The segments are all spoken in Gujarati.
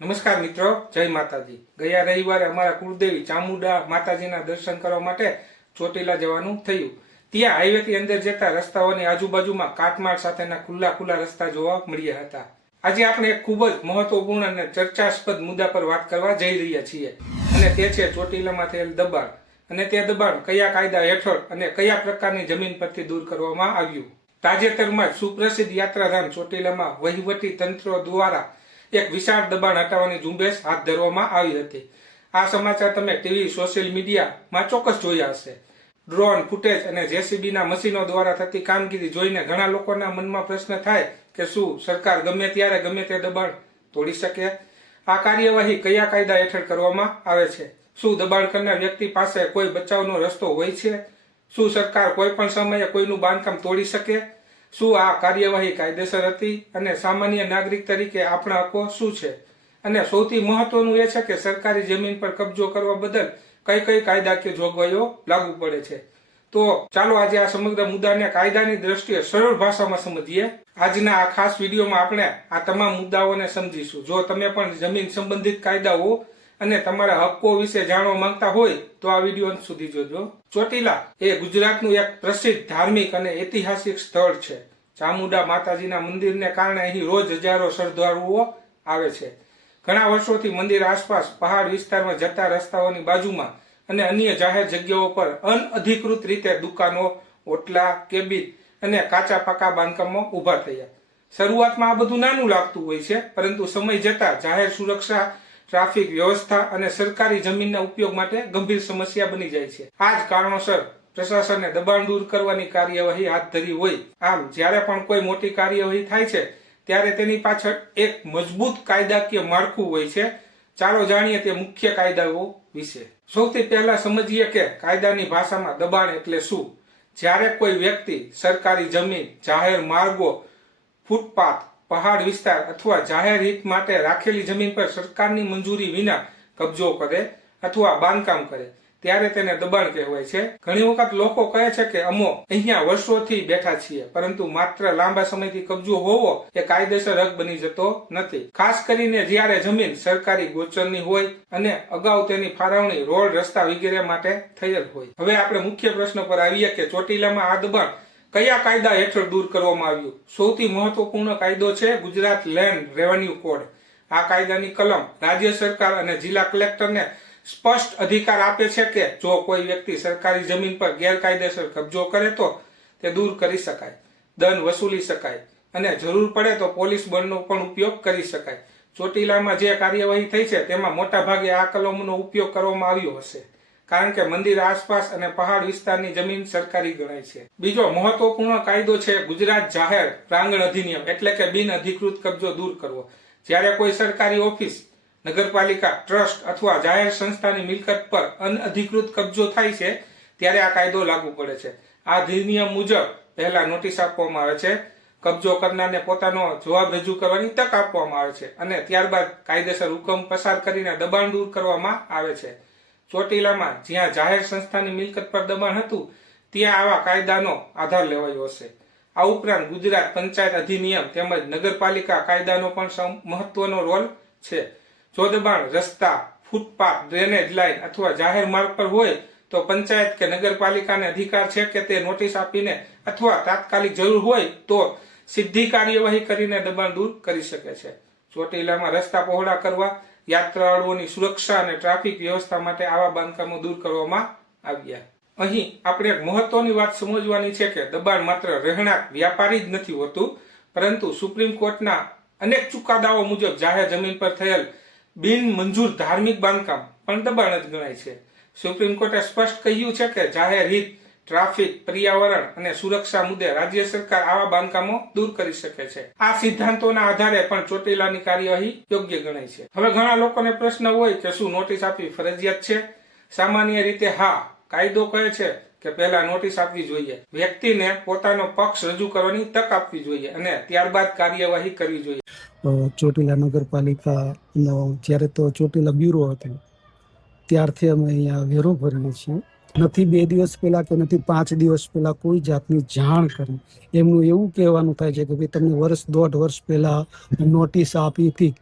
નમસ્કાર મિત્રો, જય માતાજી। ગયા રવિવારે અમારા કુળદેવી ચામુંડા માતાજીના દર્શન કરવા માટે ચોટીલા જવાનું થયું। ત્યાં હાઈવેથી અંદર જતા રસ્તાઓની આજુબાજુમાં કાટમાળ સાથેના ખુલ્લા રસ્તા જોવા મળ્યા હતા। આજે આપણે એક ખૂબ જ મહત્વપૂર્ણ અને ચર્ચાસ્પદ મુદ્દા પર વાત કરવા જઈ રહ્યા છીએ અને તે છે ચોટીલામાં થયેલ દબાણ અને તે દબાણ કયા કાયદા હેઠળ અને કયા પ્રકારની જમીન પરથી દૂર કરવામાં આવ્યું। તાજેતરમાં સુપ્રસિદ્ધ યાત્રાધામ ચોટીલામાં વહીવટી તંત્ર દ્વારા એક વિશાળ દબાણ હટાવવાની ઝુંબેશ હાથ ધરવામાં આવી હતી। આ સમાચાર તમે ટીવી સોશિયલ મીડિયામાં ચોક્કસ જોયા હશે। ડ્રોન ફૂટેજ અને જેસીબીના મશીનો દ્વારા થતી કામગીરી જોઈને ઘણા લોકોના મનમાં પ્રશ્ન થાય કે શું સરકાર ગમે ત્યારે ગમે તે દબાણ તોડી શકે? આ કાર્યવાહી કયા કાયદા હેઠળ કરવામાં આવે છે? શું દબાણ કરનાર વ્યક્તિ પાસે કોઈ બચાવનો રસ્તો હોય છે? શું સરકાર કોઈ પણ સમયે કોઈનું બાંધકામ તોડી શકે? શું આ કાર્યવાહી કાયદેસર હતી અને સામાન્ય નાગરિક તરીકે આપણા હકો શું છે? અને સૌથી મહત્વનું એ છે કે સરકારી જમીન પર કબજો કરવા બદલ કઈ કઈ કાયદાકીય જોગવાઈઓ લાગુ પડે છે। તો ચાલો આજે આ સમગ્ર મુદ્દાને કાયદાની દ્રષ્ટિએ સરળ ભાષામાં સમજીએ। આજના આ ખાસ વિડીયોમાં આપણે આ તમામ મુદ્દાઓને સમજીશું। જો તમે પણ જમીન સંબંધિત કાયદાઓ અને તમારા હક્કો વિશે જાણવા માંગતા હોય તો આ વિડીયો અંત સુધી જોજો। ચોટીલા એ ગુજરાતનું એક પ્રસિદ્ધ ધાર્મિક અને ઐતિહાસિક સ્થળ છે। ચામુંડા માતાજીના મંદિરને કારણે અહીં રોજ હજારો શ્રદ્ધાળુઓ આવે છે। ઘણા વર્ષોથી મંદિર આસપાસ પહાડ વિસ્તારમાં જતા રસ્તાઓની બાજુમાં અને અન્ય જાહેર જગ્યાઓ પર અનઅધિકૃત રીતે દુકાનો, ઓટલા, કેબિન અને કાચા પાકા બાંધકામો ઊભા થયા। શરૂઆતમાં આ બધું નાનું લાગતું હોય છે, પરંતુ સમય જતા જાહેર સુરક્ષા, ટ્રાફિક વ્યવસ્થા અને સરકારી જમીનના ઉપયોગ માટે ગંભીર સમસ્યા બની જાય છે। આ જ કારણોસર પ્રશાસને દબાણ દૂર કરવાની કાર્યવાહી હાથ ધરી હોય। આમ જ્યારે પણ કોઈ મોટી કાર્યવાહી થાય છે ત્યારે તેની પાછળ એક મજબૂત કાયદાકીય માળખું હોય છે। ચાલો જાણીએ તે મુખ્ય કાયદાઓ વિશે। સૌથી પહેલા સમજીએ કે કાયદાની ભાષામાં દબાણ એટલે શું। જ્યારે કોઈ વ્યક્તિ સરકારી જમીન, જાહેર માર્ગો, ફૂટપાથ, પહાડ વિસ્તાર અથવા જાહેર હિત માટે રાખેલી જમીન પર સરકારની મંજૂરી વિના કબજો કરે અથવા બાંધકામ કરે ત્યારે તેને દબાણ કહેવાય છે। ઘણી વખત લોકો કહે છે કે અમો અહીંયા વર્ષોથી બેઠા છીએ, પરંતુ માત્ર લાંબા સમયથી કબજો હોવો એ કાયદેસર હક બની જતો નથી, ખાસ કરીને જ્યારે જમીન સરકારી ગોચરની હોય અને અગાઉ તેની ફાળવણી રોડ, રસ્તા વગેરે માટે થયેલ હોય। હવે આપણે મુખ્ય પ્રશ્ન પર આવીએ કે ચોટીલામાં આ દબાણ કયા કાયદા હેઠળ દૂર કરવામાં આવ્યું। સૌથી મહત્વપૂર્ણ કાયદો છે ગુજરાત લેન્ડ રેવન્યુ કોડ। આ કાયદાની કલમ રાજ્ય સરકાર અને જિલ્લા કલેક્ટરને સ્પષ્ટ અધિકાર આપે છે કે જો કોઈ વ્યક્તિ સરકારી જમીન પર ગેરકાયદેસર કબજો કરે તો તે દૂર કરી શકાય, દંડ વસૂલી શકાય અને જરૂર પડે તો પોલીસ બળનો પણ ઉપયોગ કરી શકાય। ચોટીલામાં જે કાર્યવાહી થઈ છે તેમાં મોટા ભાગે આ કલમનો ઉપયોગ કરવામાં આવ્યો હશે, કારણ કે મંદિર આસપાસ અને પહાડ વિસ્તારની જમીન સરકારી ગણાય છે। બીજો મહત્વપૂર્ણ કાયદો છે ગુજરાત જાહેર પ્રાંગણ અધિનિયમ, એટલે કે બિન અધિકૃત કબજો દૂર કરવો। જ્યારે કોઈ સરકારી ઓફિસ, નગરપાલિકા, ટ્રસ્ટ અથવા જાહેર સંસ્થાની મિલકત પર અનઅધિકૃત કબજો થાય છે ત્યારે આ કાયદો લાગુ પડે છે। આ અધિનિયમ મુજબ પહેલા નોટિસ આપવામાં આવે છે, કબજો કરનારને પોતાનો જવાબ રજૂ કરવાની તક આપવામાં આવે છે અને ત્યારબાદ કાયદેસર હુકમ પસાર કરીને દબાણ દૂર કરવામાં આવે છે। ચોટીલામાં જ્યાં જાહેર સંસ્થાની મિલકત પર દબાણ હતું ત્યાં આવા કાયદાનો આધાર લેવાયો હશે। આ ઉપરાંત ગુજરાત પંચાયત અધિનિયમ તેમજ નગરપાલિકા કાયદાનો પણ મહત્વનો રોલ છે। જો દબાણ રસ્તા, ફૂટપાથ, ડ્રેનેજ લાઇન અથવા જાહેર માર્ગ પર હોય તો પંચાયત કે નગરપાલિકાને અધિકાર છે કે તે નોટિસ આપીને અથવા તાત્કાલિક જરૂર હોય તો સીધી કાર્યવાહી કરીને દબાણ દૂર કરી શકે છે। ચોટીલામાં રસ્તા પહોળા કરવા, યાત્રાળુઓની સુરક્ષા અને ટ્રાફિક વ્યવસ્થા માટે આવા બાંધકામો દૂર કરવામાં આવ્યા। અહીં આપણે એક મહત્વની વાત સમજવાની છે કે દબાણ માત્ર રહેણાંક, વ્યાપારી જ નથી હોતું, પરંતુ સુપ્રીમ કોર્ટના અનેક ચુકાદાઓ મુજબ જાહેર જમીન પર થયેલ બિનમંજૂર ધાર્મિક બાંધકામ પણ દબાણ જ ગણાય છે। સુપ્રીમ કોર્ટે સ્પષ્ટ કહ્યું છે કે જાહેર હિત, ટ્રાફિક, પર્યાવરણ અને સુરક્ષા મુદ્દે રાજ્ય સરકાર આવા બાંધકામો દૂર કરી શકે છે। આ સિદ્ધાંતોના આધારે પણ ચોટીલાની કાર્યવાહી યોગ્ય ગણાય છે। હવે ઘણા લોકોને પ્રશ્ન હોય કે શું નોટિસ આપવી ફરજિયાત છે? સામાન્ય રીતે હા, કાયદો કહે છે કે પહેલા નોટિસ આપવી જોઈએ, વ્યક્તિને પોતાનો પક્ષ રજૂ કરવાની તક આપવી જોઈએ અને ત્યારબાદ કાર્યવાહી કરવી જોઈએ। ચોટીલા નગરપાલિકાનો જ્યારે તો ચોટીલા બ્યુરો હતો ત્યારથી અમે અહીંયા વેરો ભરીએ છીએ। નથી 2 દિવસ પહેલા કે નથી 5 દિવસ પહેલા કોઈ જાતની જાણ કરી। એમનું એવું કહેવાનું થાય છે કે ભાઈ તમને વર્ષ, 1.5 વર્ષ પહેલા નોટિસ આપી હતી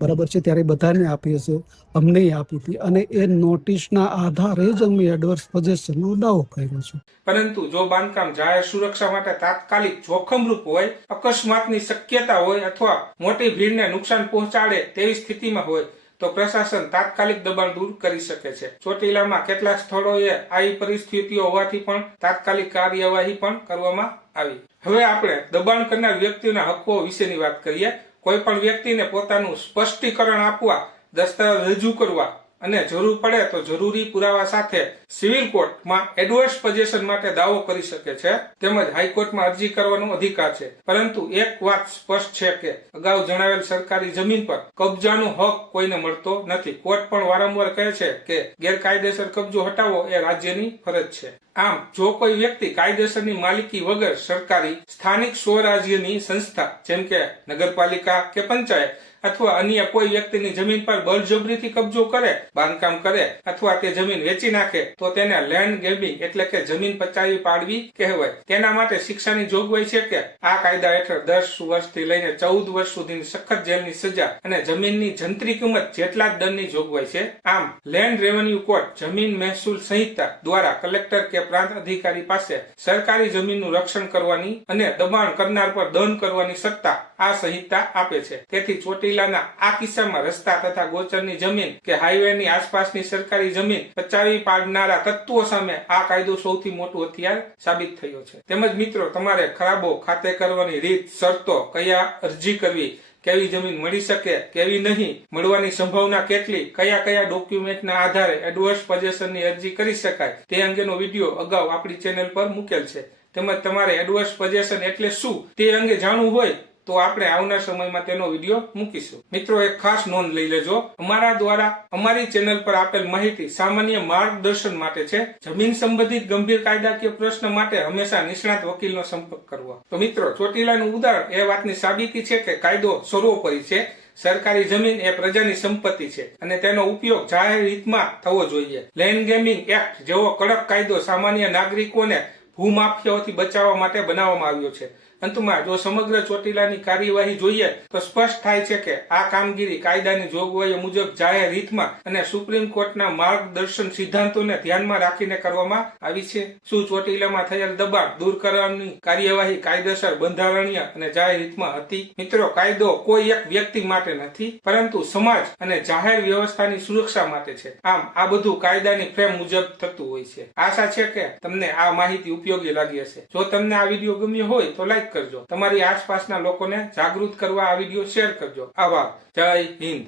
બરાબર છે, ત્યારે બધાને આપીએ છીએ, અમને આપી હતી અને એ નોટિસના આધારે જ અમે એડવર્સ પોઝેશનનો દાવો કર્યો છે. પરંતુ જો બાંધકામ જાહેર સુરક્ષા માટે તાત્કાલિક જોખમરૂપ હોય, અકસ્માતની શક્યતા હોય અથવા મોટી ભીડને નુકસાન પહોંચાડે તેવી સ્થિતિમાં હોય તો પ્રશાસન તાત્કાલિક દબાણ દૂર કરી શકે છે. ચોટીલામાં કેટલાક સ્થળોએ આવી પરિસ્થિતિઓ હોવાથી પણ તાત્કાલિક કાર્યવાહી પણ કરવામાં આવી. હવે આપણે દબાણ કરનાર વ્યક્તિઓના હક્કો વિશેની વાત કરીએ. કોઈ પણ વ્યક્તિને પોતાનું સ્પષ્ટીકરણ આપવા, દસ્તાવેજ રજૂ કરવા અને જરૂર પડે તો જરૂરી પુરાવા સાથે સિવિલ કોર્ટમાં એડવર્સ પોઝેશન માટે દાવો કરી શકે છે, તેમજ હાઈકોર્ટમાં અરજી કરવાનો અધિકાર છે. પરંતુ એક વાત સ્પષ્ટ છે કે અગાઉ જણાવેલ સરકારી જમીન પર કબજાનો હક કોઈને મળતો નથી. કોર્ટ પણ વારંવાર કહે છે કે ગેરકાયદેસર કબજો હટાવવો એ રાજ્યની ફરજ છે. આમ જો કોઈ વ્યક્તિ કાયદેસરની માલિકી વગર સરકારી, સ્થાનિક સ્વરાજ્યની સંસ્થા જેમ કે નગરપાલિકા કે પંચાયત અથવા અન્ય કોઈ વ્યક્તિની જમીન પર બળજબરીથી કબજો કરે, બાંધકામ કરે અથવા તે જમીન વેચી નાખે તો તેને લેન્ડ ગ્રેબિંગ એટલે કે જમીન પચાવી પાડવી કહેવાય. તેના માટે શિક્ષાની જોગવાઈ છે કે આ કાયદા હેઠળ 10 વર્ષથી લઈને 14 વર્ષ સુધીની સખત જેલની સજા અને જમીનની જંત્રી કિંમત જેટલા જ દંડની જોગવાઈ છે. આમ લેન્ડ રેવન્યુ કોર્ટ જમીન મહેસૂલ સંહિતા દ્વારા કલેક્ટર કે પ્રાંત અધિકારી પાસે સરકારી જમીનનું રક્ષણ કરવાની અને દબાણ કરનાર પર દંડ કરવાની સત્તા આ સંહિતા આપે છે. તેથી ચોટીલાના આ કિસ્સામાં રસ્તા તથા ગોચરની જમીન કે હાઈવેની આસપાસની સરકારી જમીન પચાવી પાડનારા તત્વો સામે આ કાયદો સૌથી મોટું હથિયાર સાબિત થયો છે. તેમજ મિત્રો, તમારે ખરાબો ખાતે કરવાની રીત, શરતો, કયા અરજી કરવી, કેવી જમીન મળી શકે, કેવી નહીં, મળવાની સંભાવના કેટલી, કયા કયા ડોક્યુમેન્ટના આધારે એડવર્સ પોઝેશનની અરજી કરી શકાય તે અંગેનો વિડીયો અગાઉ આપણી ચેનલ પર મૂકેલ છે. તેમજ તમારે એડવર્સ પોઝેશન એટલે શું તે અંગે જાણવું હોય તો આપણે આવનાર સમયમાં તેનો વિડીયો મૂકીશું. મિત્રો, એક ખાસ નોંધ લઈ લેજો, અમારા દ્વારા અમારી ચેનલ પર આપેલ માહિતી સામાન્ય માર્ગદર્શન માટે છે. જમીન સંબંધિત ગંભીર કાયદાકીય પ્રશ્ન માટે હંમેશા નિષ્ણાત વકીલનો સંપર્ક કરવો. તો મિત્રો, ચોટીલાનું ઉદાહરણ એ વાતની સાબિતી છે કે કાયદો સર્વોપરી છે. સરકારી જમીન એ પ્રજાની સંપત્તિ છે અને તેનો ઉપયોગ જાહેર હિતમાં થવો જોઈએ. લેન્ડ ગ્રેબિંગ એક્ટ જેવો કડક કાયદો સામાન્ય નાગરિકોને ભૂમાફિયાઓથી બચાવવા માટે બનાવવામાં આવ્યો છે. અંતમાં જો સમગ્ર ચોટીલાની કાર્યવાહી જોઈએ તો સ્પષ્ટ થાય છે કે આ કામગીરી કાયદાની જોગવાઈઓ મુજબ જાહેર હિતમાં અને સુપ્રીમ કોર્ટના માર્ગદર્શન સિદ્ધાંતોને ધ્યાનમાં રાખીને કરવામાં આવી છે. શું ચોટીલામાં થયેલ દબાણ દૂર કરવાની કાર્યવાહી કાયદેસર, બંધારણીય અને જાહેર હિતમાં હતી? મિત્રો, કાયદો કોઈ એક વ્યક્તિ માટે નથી પરંતુ સમાજ અને જાહેર વ્યવસ્થાની સુરક્ષા માટે છે. આમ આ બધું કાયદાની ફ્રેમ મુજબ થતું હોય છે. આશા છે કે તમને આ માહિતી ઉપયોગી લાગી હશે. જો તમને આ વિડીયો ગમ્યો હોય તો લાઈક કરજો. તમારી આસપાસના લોકોને જાગૃત કરવા આ વિડીયો શેર કરજો. આભાર. જય હિન્દ.